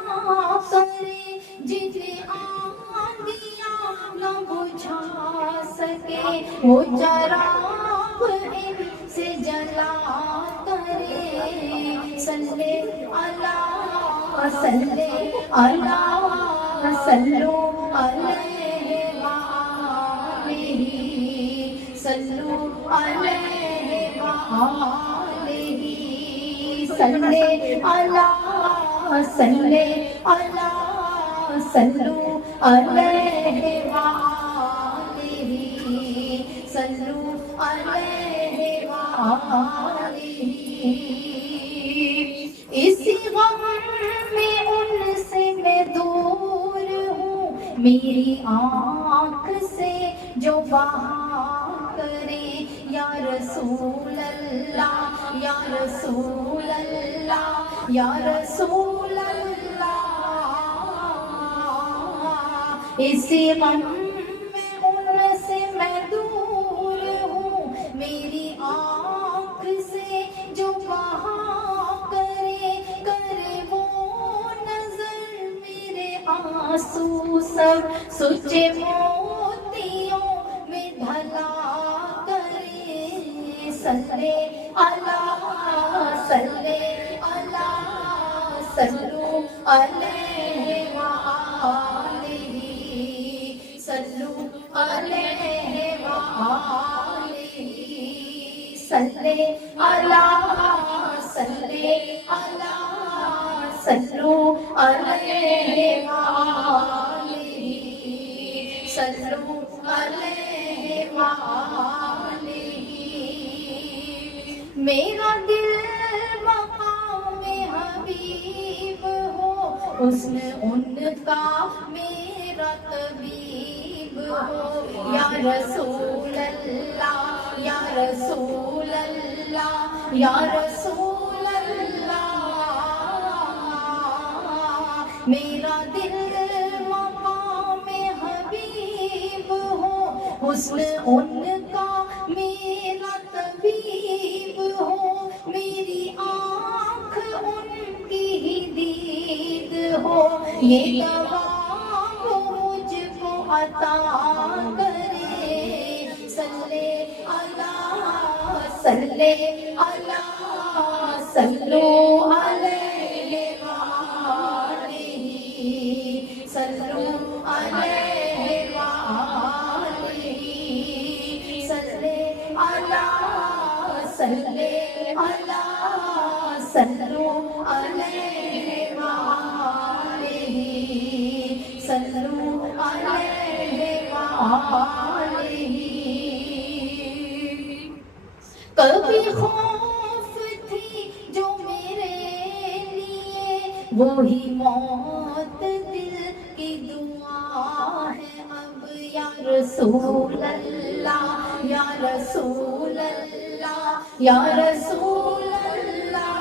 کرے. جنہیں آندیاں نہ بجھا سکے وہ چراغ ان سے جلا کرے. صلی اللہ صلی اللہ صلو علیہ وآلہ صلو علیہ وآلہ صلی اللہ صلی اللہ صلو علیہ وآلہ صلو علیہ وآلہ. اسی غم میں ان سے میں دور ہوں, میری آنکھ سے جو بہا رسول اللہ یا رسول اللہ یا رسول اللہ، اسی غم میں ان سے میں دور ہوں، میری آنکھ سے جو بہا کرے کرے وہ نظر، میرے آنسو سب سچے موتیوں میں ڈھلا کرے، صلی اللہ صلی اللہ صلو علیہ وآلہ، صلو علیہ وآلہ، صلی اللہ صلی اللہ صلو علیہ وآلہ، صلو علیہ وآلہ۔ میرا دل مقام حبیب ہو، حسن ان کا میرا طبیب ہو، یا رسول اللہ یا رسول اللہ یا رسول اللہ، میرا دل مقام حبیب ہو، حسن ان کا میرا طبیب ہو، میری آنکھ ان کی ہی دید ہو، یہ دوا وہ مجھ کو عطا کرے، صلی اللہ صلی اللہ صلو علیہ وآلہ، صلو علیہ وآلہ، صلی اللہ صلی اللہ صلو علیہ وآلہ، صلو علیہ وآلہ۔ کبھی خوف تھی جو میرے لیے، وہی موت دل کی دعا ہے اب، یا رسول اللہ یا رسول اللہ یا رسول اللہ،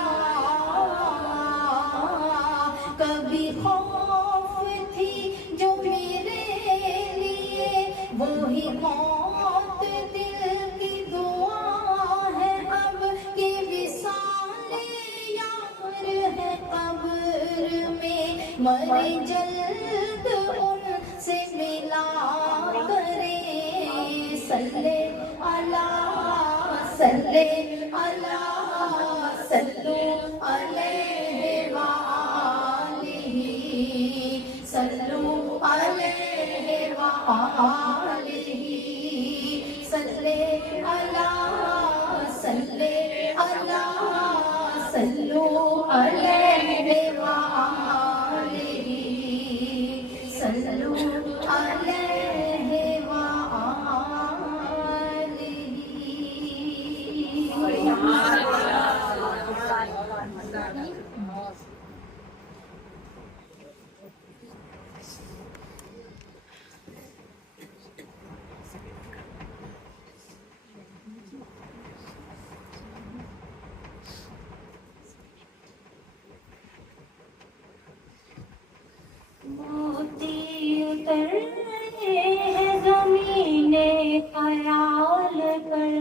کبھی خوف تھی جو میرے لیے، وہی موت دل کی دعا ہے اب، کہ وصال یار ہے قبر میں، مرے جلد ان سے ملا کرے، صلی اللہ صلی اللہ صلو علیہ وآلہ، صلو علیہ وآلہ، صلی اللہ صلی اللہ صلو علیہ وآلہ، صلو علیہ وآلہ۔ موتی اتر رہے ہیں زمین خیال پر،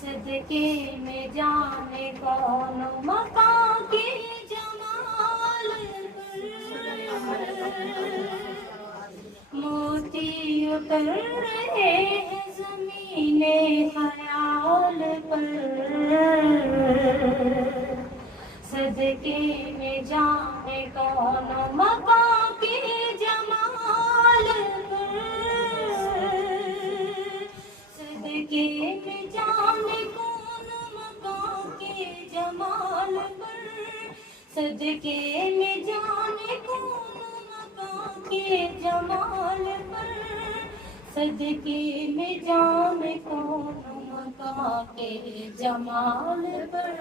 صدقے میں جانے کون مکان کے جمال پر، موتی اتر رہے ہیں زمین خیال پر، صدقے میں جانے کون مقام کے جمال پر، صدقے میں جانے کون مقام کے جمال پر، صدقے میں جانے کون مقام کے جمال پر، صدقے میں جانے کون مقام کے جمال پر،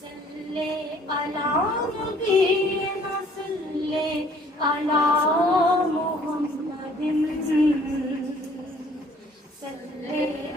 صلی علی نبینا صلی علی محمد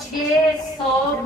600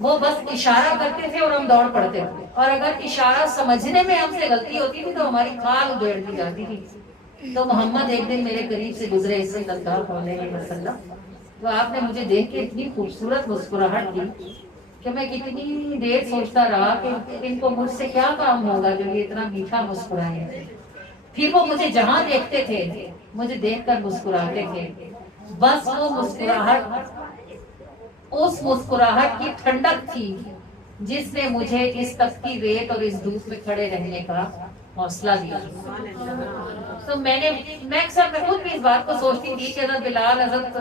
وہ بس اشارہ کرتے تھے اور ہم دوڑ پڑتے تھے، اور اگر اشارہ سمجھنے میں ہم سے غلطی ہوتی تھی تو ہماری کھال ادھیڑ دی جاتی تھی۔ تو محمد ایک دن میرے قریب سے گزرے صلی اللہ علیہ وسلم، تو آپ نے مجھے دیکھ کے اتنی خوبصورت مسکراہٹ دی کہ میں کتنی دیر سوچتا رہا کہ ان کو مجھ سے کیا کام ہوگا جو یہ اتنا میٹھا مسکرائے۔ پھر وہ مجھے جہاں دیکھتے تھے مجھے دیکھ کر مسکراتے تھے، بس وہ مسکراہٹ اس مسکراہٹ کی ٹھنڈک تھی جس نے مجھے اس تپتی ریت اور اس دھوپ میں کھڑے رہنے کا حوصلہ دیا۔ تو میں اکثر خود بھی اس بات کو سوچتی تھی کہ حضرت بلال، حضرت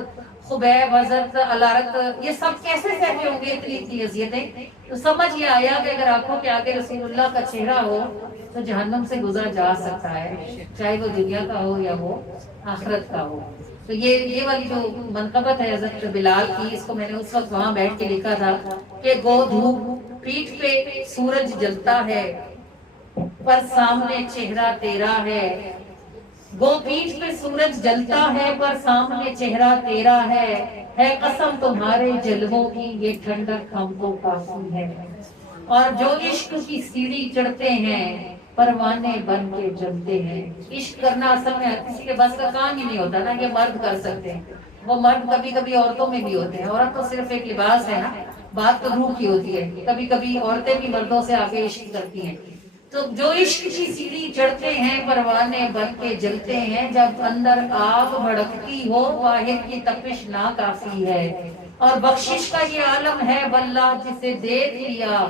خبیب، حضرت الارت، یہ سب کیسے سہتے ہوں گے اتنی اذیتیں؟ تو سمجھ یہ آیا کہ اگر آنکھوں کے آگے رسول اللہ کا چہرہ ہو تو جہنم سے گزرا جا سکتا ہے، چاہے وہ دنیا کا ہو یا وہ آخرت کا ہو۔ تو یہ والی جو منقبت ہے حضرت بلال کی، اس کو میں نے اس وقت وہاں بیٹھ کے لکھا تھا کہ گو دھوپ پیٹھ پہ سورج جلتا ہے پر سامنے چہرہ تیرا ہے، گو پیٹھ پہ سورج جلتا ہے پر سامنے چہرہ تیرا ہے قسم تمہارے جلووں کی یہ ٹھنڈک ہم کو کافی ہے۔ اور جو عشق کی سیڑھی چڑھتے ہیں پروانے بن کے جلتے ہیں۔ عشق کرنا اصل میں کسی کے بس کا کام ہی نہیں ہوتا نا، یہ مرد کر سکتے ہیں، وہ مرد کبھی کبھی عورتوں میں بھی ہوتے ہیں، عورت تو صرف ایک لباس ہے نا، بات تو روح کی ہوتی ہے، کبھی کبھی عورتیں بھی مردوں سے آگے عشق کرتی ہیں۔ تو جو عشق کی سیڑھی چڑھتے ہیں پروانے بن کے جلتے ہیں، جب اندر آگ بھڑکتی ہو واحد کی تپش ناکافی ہے، اور بخشش کا یہ عالم ہے واللہ جسے دیکھ لیا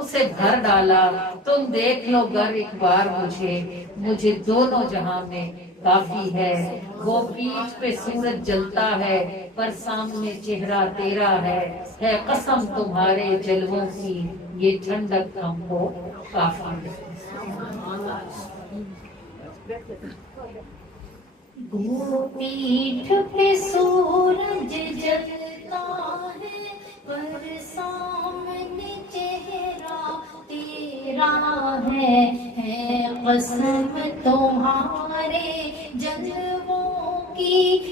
اسے بھر ڈالا، تم دیکھ لو گر ایک بار مجھے دونوں جہاں میں کافی ہے۔ وہ پیٹھ پہ سورج جلتا ہے پر سامنے چہرہ تیرا ہے قسم تمہارے جلووں کی یہ ٹھنڈک ہم کو کافی ہے۔ وہ پیٹھ پہ سورج جلتا ہے پر سامنے چہرہ تیرا ہے قسم تمہارے جلووں کی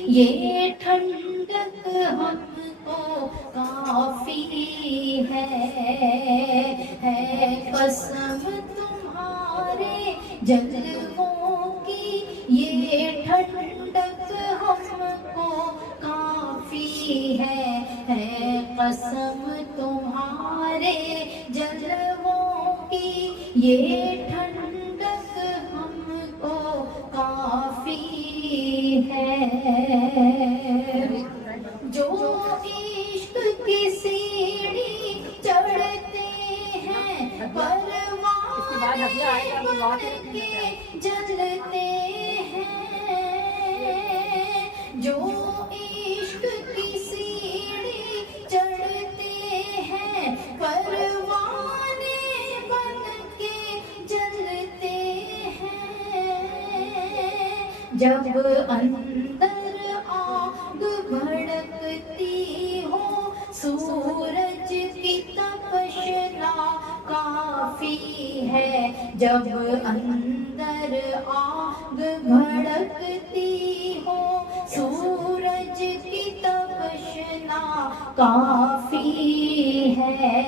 یہ ٹھنڈک ہم کو کافی ہے قسم تمہارے جلووں کی یہ ٹھنڈک ہم کو کافی ہے قسم تمہارے جلووں کی یہ ٹھنڈک ہم کو کافی ہے۔ جو عشق کی سیڑھی چڑھتے ہیں پروانے بن کے جلتے ہیں، جو عشق کی سیڑھی چڑھتے ہیں پروانے بن کے جلتے ہیں، جب اندر آگ بھڑکتی ہو سورج کی تپش ناکافی ہے، جب اندر آگ بھڑکتی ہو سورج کی تپش ناکافی ہے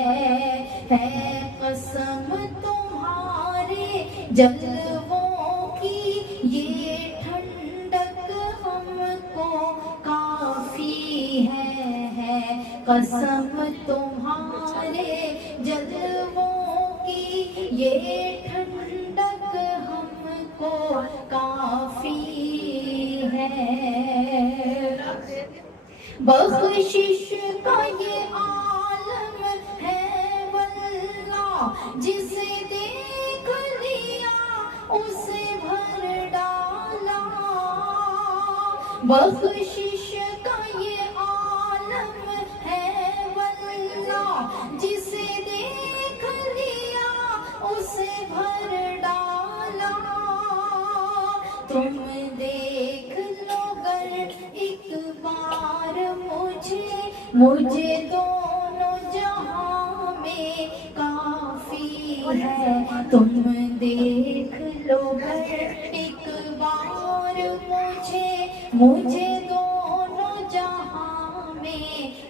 قسم تمہارے جلووں کی یہ ٹھنڈک ہم کو کافی ہے قسم تمہارے جلووں کی یہ ٹھنڈک ہم کو کافی ہے۔ بخشش کا یہ عالم ہے واللہ جسے دیکھ لیا اسے بھر ڈالا، بخشش کا یہ عالم ہے واللہ جسے دیکھ لیا اسے بھر ڈالا، تم دیکھ لو گر ایک بار مجھے دونوں جہاں میں کافی ہے، تم دیکھ لو گر ایک بار مجھے دونوں جہاں میں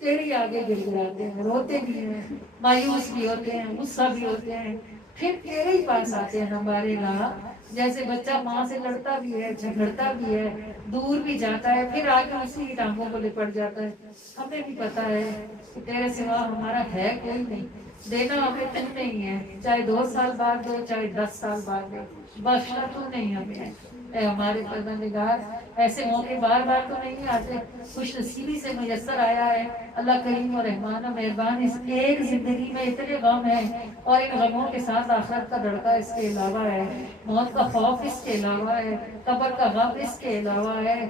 تیرے آگے گر گراتے ہیں، روتے بھی ہیں، مایوس بھی ہوتے ہیں، غصہ بھی ہوتے ہیں، پھر تیرے ہی پاس آتے ہیں ہمارے لا۔ جیسے بچہ ماں سے لڑتا بھی ہے، جھگڑتا بھی ہے، دور بھی جاتا ہے، پھر آگے اسی کی ٹانگوں کو لپٹ جاتا ہے۔ ہمیں بھی پتا ہے کہ تیرے سوا ہمارا ہے کوئی نہیں، دینا ہمیں تو نہیں ہے، چاہے 2 سال بعد دے، چاہے 10 سال بعد دے، بخشنا تو نہیں ہمیں ہے۔ اے ہمارے پروردگار، ایسے موقع بار بار تو نہیں آتے، خوش نصیبی سے میسر آیا ہے۔ اللہ کریم و رحمان و مہربان، اس ایک زندگی میں اتنے غم ہیں، اور ان غموں کے ساتھ آخرت کا دڑکا اس کے علاوہ ہے، موت کا خوف اس کے علاوہ ہے، قبر کا غم اس کے علاوہ ہے،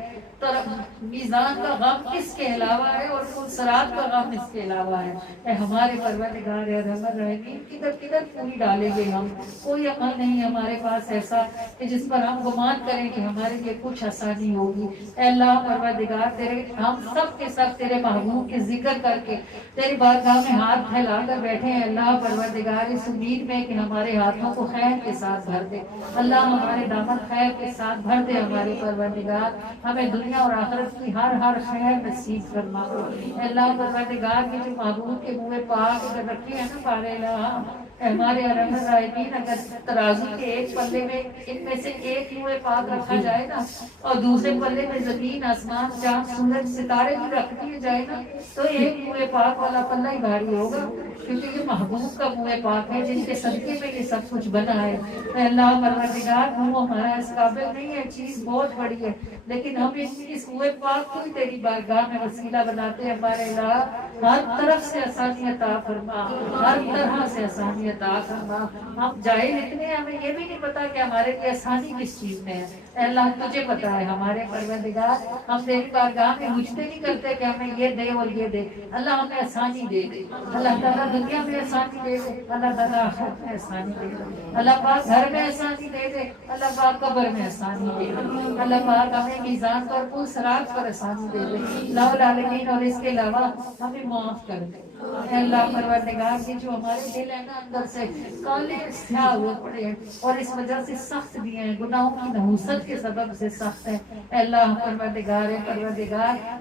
میزان کا غم اس کے علاوہ ہے، اور صراط کا غم اس کے علاوہ ہے۔ اے ہمارے پروردگار ارحم الراحمین، کدھر کدھر پوری ڈالیں گے ہم؟ کوئی عمل نہیں ہمارے پاس ایسا کہ جس پر ہم گمان کریں کہ ہمارے لیے کچھ آسانی ہوگی۔ اے اللہ پروردگار، تیرے ہم سب کے سب تیرے محبوب کے ذکر کر کے تیری بارگاہ میں ہاتھ پھیلا کر بیٹھے ہیں اللہ پروردگار، اس امید میں کہ ہمارے ہاتھوں کو خیر کے ساتھ بھر دے اللہ، ہمارے دامن خیر کے ساتھ بھر دے ہمارے پروردگار، ہمیں دنیا اور آخرت کی ہر ہر خیر نصیب فرما۔ اے اللہ پروردگار کے جو محبوب کے منہ پاک اگر رکھے ہیں نا پارے اللہ، اے ہمارے ارحم الراحمین، اگر ترازو کے ایک پلے میں ان میں سے ایک منہ پاک رکھا جائے نا، اور دوسرے پلے میں زمین آسمان چاند سورج ستارے بھی رکھ دیے جائے نا، تو ایک منہ پاک والا پلہ ہی بھاری ہوگا، کیونکہ یہ محبوب کا منہ پاک ہے جن کے صدقے میں یہ سب کچھ بنا ہے۔ اے اللہ پروردگار، منہ ہمارا اس قابل نہیں ہے، چیز بہت بڑی ہے، لیکن ہم اس منہ پاک کو ہی تیری بارگاہ میں وسیلہ بناتے ہیں ہمارے اللہ، ہر طرف سے آسانی عطا فرما، ہر طرح سے آسانی عطا فرما۔ ہم جاہل اتنے ہیں، ہمیں یہ بھی نہیں پتا کہ ہمارے لیے آسانی کس چیز میں ہے، اے اللہ تجھے پتا ہے ہمارے پروردگار، ہم تیری بارگاہ میں پوچھتے نہیں کرتے کہ ہمیں یہ دے اور یہ دے، اللہ ہمیں آسانی دے دے، اللہ تعالیٰ دنیا میں آسانی دے دے، اللہ تعالیٰ آخرت میں آسانی دے دے، اللہ پاک گھر میں آسانی دے دے، اللہ پاک قبر میں آسانی دے دے، اللہ پاک ہمیں میزان پر پل صراط پر آسانی دے دے، اللہ العالمین، اور اس کے علاوہ ہمیں معاف کر دے۔ اے اللہ پروردگار، یہ جو ہمارے دل ہے نا اندر سے کالے سیاہ ہوئے پڑے ہیں اور اس وجہ سے سخت بھی ہیں، گناہوں کی نحوست کے سبب سے سخت ہیں، اے اللہ پروردگار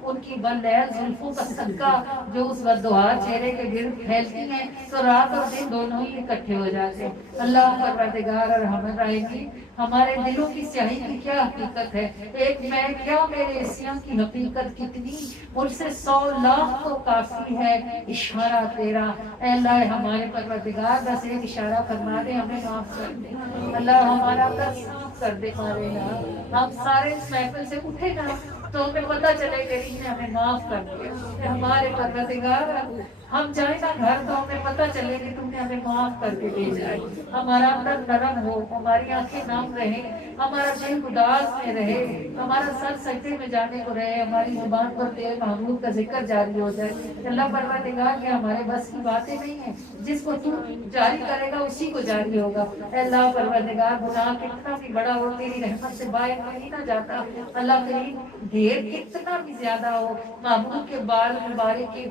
ان کی بلعل زلفوں کا صدقہ جو اس بددعا چہرے کے گرد پھیلتی ہیں تو رات اور دن دونوں ہی اکٹھے ہو جاتے ہیں۔ اللہ پروردگار ارحم الراحمین، ہمارے دلوں کی سیاہی کی کیا حقیقت ہے، ایک میں کیا میرے سیاہ کی حقیقت کتنی، مجھ سے 100 لاکھ تو کافی ہے اشارہ تیرا۔ اے اللہ ہمارے پروردگار، بس ایک اشارہ فرما دے، ہمیں معاف کر دے اللہ، ہمارا در صاف کر دے ہمارے اللہ، ہم سارے اس محفل سے اٹھے نا تو ہمیں پتہ چلے کہ تم نے ہمیں معاف کر دیا۔ اے ہمارے پروردگار، ہم جائیں نا گھر تو ہمیں پتہ چلے کہ تم نے ہمیں معاف کر کے بھیجا ہے، ہمارا اندر نرم ہو، ہماری آنکھیں نم رہیں، ہمارا دل اداس میں رہے، ہمارا سر سجدے میں جانے کو رہے، ہماری زبان پر تیرے محبوب کا ذکر جاری ہو جائے۔ اللہ پروردگار، کہ ہمارے بس کی باتیں نہیں ہیں، جس کو تو جاری کرے گا اسی کو جاری ہوگا۔ اے اللہ پروردگار، گناہ کتنا بھی بڑا ہو تیری رحمت سے باہر نہیں نہ جاتا، اللہ کریم ڈھیر کتنا بھی زیادہ ہو محبوب کے بال مبارک کے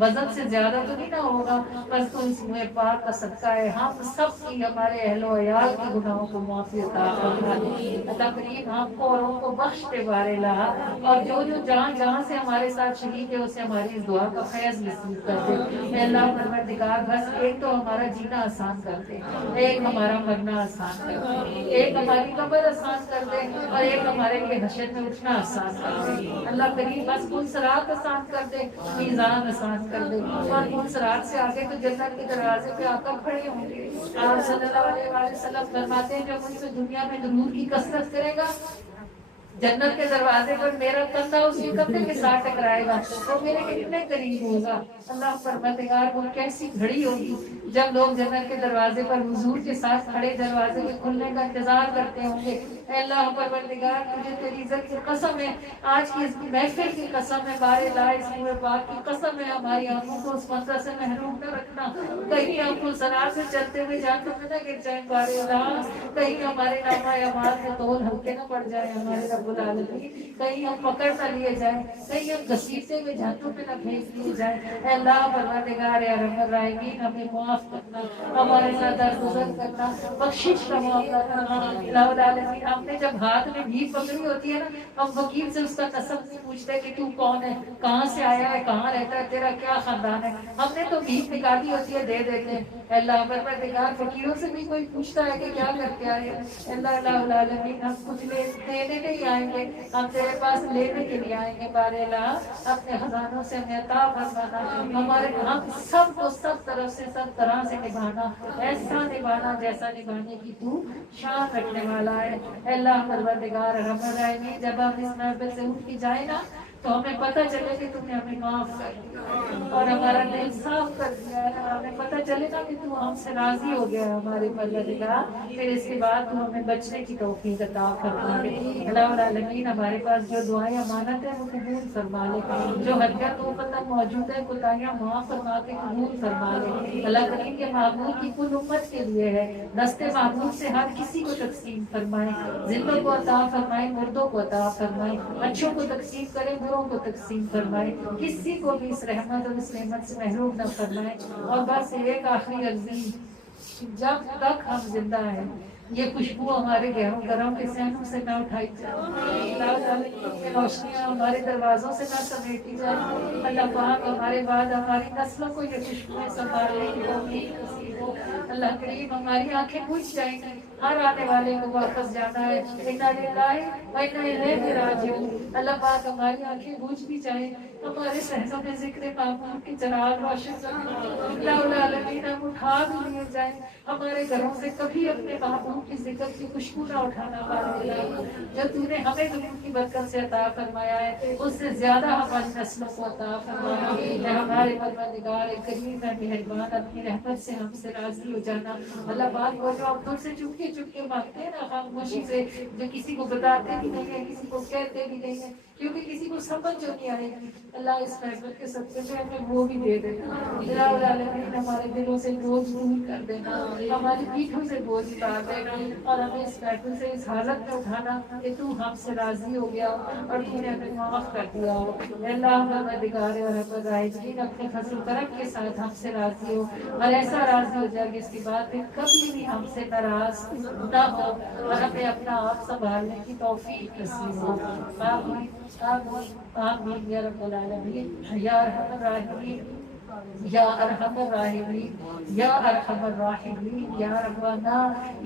وزن سے زیادہ تو نہیں نہ ہوگا، بس تو اس منہ پاک کا صدقہ ہے ہم سب کی، ہمارے اہل و عیال کے گناہوں کو معافی عطا فرما دے اللہ کریم، ہم کو اور ان کو بخش دے بارے لا، اور جو جہاں سے ہمارے ساتھ شریک ہے اسے ہماری اس دعا کا فیض نصیب کر دے۔ اے اللہ پروردگار، بس ایک تو ہمارا جینا آسان کر دے، ایک ہمارا مرنا آسان کر دے، ایک ہماری قبر آسان کر دے، اور ایک ہمارے لیے حشر میں اٹھنا آسان کر دے اللہ کریم، بس پل صراط آسان کر دے، میزان آسان کر دے، اور پل صراط سے آگے تو جنت کے دروازے پہ آ کر کھڑے ہوں گے۔ آپ صلی اللہ علیہ وآلہ وسلم فرماتے ہیں جو مجھ سے دنیا میں درود کی کثرت کرے گا، جنت کے دروازے پر میرا کندھا اس کے کندھے کے ساتھ ٹکرائے گا، وہ میرے کتنے قریب ہوگا۔ اللہ پروردگار، وہ کیسی گھڑی ہوگی جب لوگ جنت کے دروازے پر حضور کے ساتھ کھڑے دروازے کے کھلنے کا انتظار کرتے ہوں گے۔ اے اللہ پروردگار، تجھے تیری عزت کی قسم ہے، آج کی اس محفل کی قسم ہے، بارے لا اس منہ پاک کی قسم ہے، ہماری آنکھوں کو اس منظر سے محروم نہ رکھنا، کہیں ہم کو صراط سے چلتے ہوئے جہنم میں نہ گر جائیں بارے اللہ، کہیں ہمارے نامہ اعمال میں تول ہلکے نہ پڑ جائیں ہمارے رب العالمین، کہیں ہم پکڑ نہ لیے جائیں، کہیں ہم گھسیٹتے ہوئے جہنم میں نہ بھیج دیے جائیں۔ اے اللہ پروردگار ارحم الراحمین، ہمیں معاف معاف کرنا, ہمارے ساتھ درگزر کرنا, بخشش کا معاملہ کرنا. الہ العالمین, ہم نے جب ہاتھ میں بھیک پکڑی ہوتی ہے نا, ہم وکیل سے اس کا نسب نہیں پوچھتے کہ تو کون ہے, کہاں سے آیا ہے, کہاں رہتا ہے, تیرا کیا خاندان ہے. ہم نے تو بھیک نکالی ہوتی ہے, دے دیتے ہیں. اللہ پروردگار, فقیروں سے بھی کوئی پوچھتا ہے کہ کیا کر کے آئے. اللہ الہ العالمین, ہم کچھ دینے نہیں آئیں گے, ہم تیرے پاس لینے کے لیے آئیں گے. بارے اللہ, اپنے خزانوں سے ہمیں عطا فرمانا, ہمارے ہم سب کو سب طرف سے سب طرح سے نبھانا, ایسا نبھانا جیسا نبھانے کی تو شان رکھنے والا ہے. اللہ پروردگار رحم الرحیمین, جب ہم اس محفل سے اٹھ کے جائیں نا تو ہمیں پتہ چلے کہ تم نے ہمیں معاف کر دیا اور ہمارا دل صاف کر دیا ہے. ہمیں پتہ چلے نا کہ تو ہم سے راضی ہو گیا ہے ہمارے پروردگار. پھر اس کے بعد تو ہمیں بچنے کی توفیق عطا فرما دے. اللہ العالمین, ہمارے پاس جو دعائیں امانت ہے وہ قبول فرما لے, جو حرکت و فتح موجود ہے کوتاہیاں معاف فرما کے قبول فرما لے. اللہ کریم کے معمول کی کل امت کے لیے ہے, دستے معمول سے ہر کسی کو تقسیم فرمائے, زندوں کو عطا فرمائے, مردوں کو عطا فرمائے, اچھوں کو تقسیم کرے, بروں کو تقسیم فرمائے, کسی کو بھی اس رحمت اور اس نعمت سے محروم نہ فرمائے. اور بس ایک آخری عرضی, جب تک ہم زندہ ہیں یہ خوشبو ہمارے گھروں کے صحنوں سے نہ اٹھائی جائے, روشنیاں ہمارے دروازوں سے نہ سمیٹی جائے. اللہ پاک ہمارے بعد ہماری نسلوں کو یہ خوشبوئیں سنبھالنے کی توفیق نصیب ہو. اللہ کریم, ہماری آنکھیں بجھ جائیں گی, ہر آنے والے کو واپس جانا ہے. انا للہ و انا الیہ راجعون. اللہ پاک ہماری آنکھیں بجھ بھی جائیں, ہمارے صحنوں میں ذکر معمول کی چراغ روشن کرنا. اللہ العالمین, ہم اٹھا بھی لیے جائیں, ہمارے گھروں سے کبھی اپنے محبوب کی ذکر کی خوشبو نہ اٹھانا پائے. جو تو نے ہمیں دنیا کی برکت سے عطا فرمایا ہے اس سے زیادہ ہماری نسلوں کو عطا فرمانا. ہمارے پروردگار کریم ہے مہربان, اپنی رحمت سے ہم سے راضی ہو جانا. اللہ پاک, وہ جو ہم تم سے چپکے چپکے مانگتے ہیں نا خاموشی سے, جو کسی کو بتاتے بھی نہیں ہے, کسی کو کہتے بھی نہیں ہے, کیونکہ کسی کو سمجھ جو نہیں آئے گی, اللہ اس محبت کے صدقے سے ہمیں وہ بھی دے دینا. الہ العالمین, ہمارے دلوں سے بوجھ دور کر دینا, ہماری پیٹھوں سے بوجھ اتار دینا, اور ہمیں اس محفل سے اس حالت میں اٹھانا کہ تو ہم سے راضی ہو گیا اور تو نے ہمیں معاف کر دیا ہو. اللہ پروردگار رحمت راجعین, اپنے فضل و کرم کے ساتھ ہم سے راضی ہو, اور ایسا راضی ہو جائے کہ اس کی بات پھر کبھی بھی ہم سے ناراض نہ ہو, اور ہمیں اپنا آپ سنبھالنے کی توفیق نصیب ہو. آمین آمین آمین یا رب العالمین. یا ارحم الراحمین, یا ارحم الراحمین, یا ارحم الراحمین, یا ربنا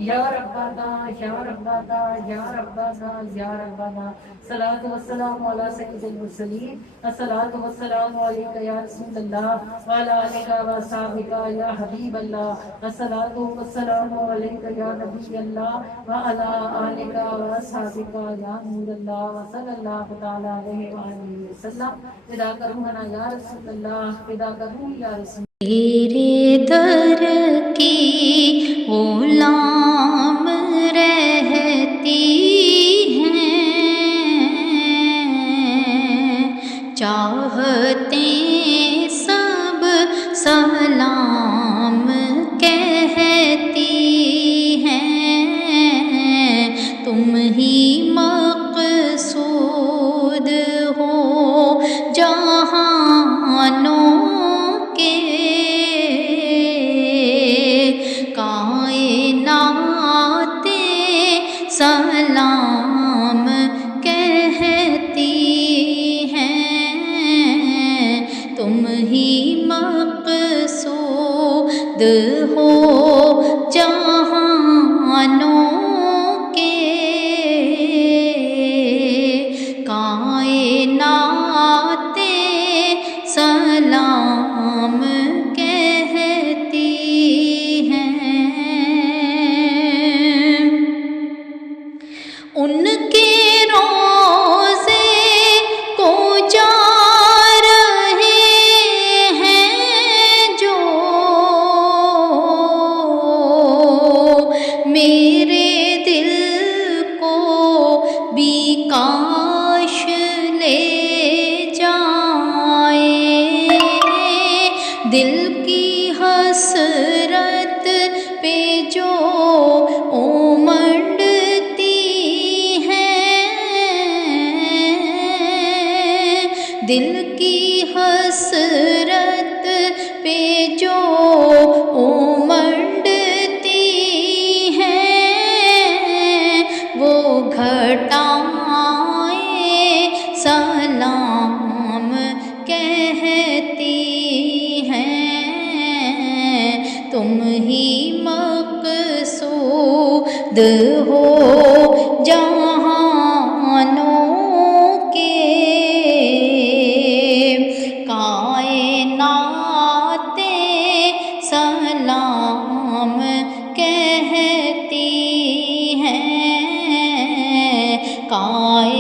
یا ربنا یا ربنا یا ربنا یا ربنا. صلاۃ والسلام علی سید المرسلین, الصلاۃ والسلام علیک یا رسول اللہ وعلی آلک وصحبک یا حبیب اللہ, الصلاۃ والسلام علیک یا نبی اللہ وعلی آلک وصحبک یا نور اللہ, وصلی اللہ تعالی علیہ وآلہ وسلم. فدا کا روحنا یا رسول اللہ, فدا کا روح یا رسول. تیرے در کی غلام رہتی ہیں, چاہتے سب سلام کہتی ہیں, تم ہی مقصود ہو جہانوں کے, کائنات سلام کہتی ہیں, دل کی حسرت پہ جو امنڈتی ہیں وہ گھٹائیں سلام کہتی ہیں، تم ہی مقصود ہو جہانوں کے، کائناتیں سلام کہتی ہیں، کائناتیں